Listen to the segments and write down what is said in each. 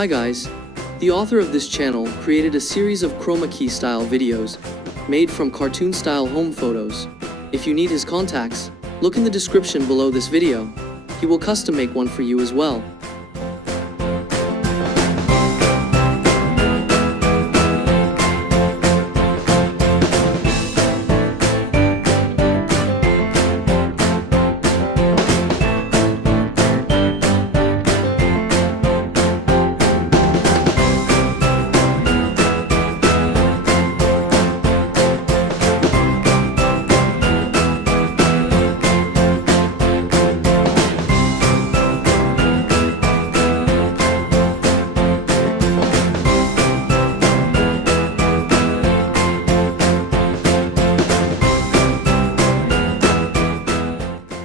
Hi guys, the author of this channel created a series of chroma key style videos made from cartoon style home photos. If you need his contacts, look in the description below this video. He will custom make one for you as well.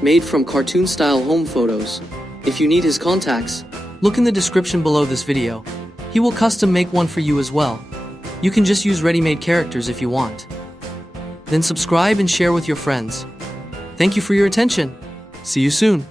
Made from cartoon style home photos. If you need his contacts, look in the description below this video. He will custom make one for you as well. You can just use ready-made characters if you want. Then subscribe and share with your friends. Thank you for your attention. See you soon.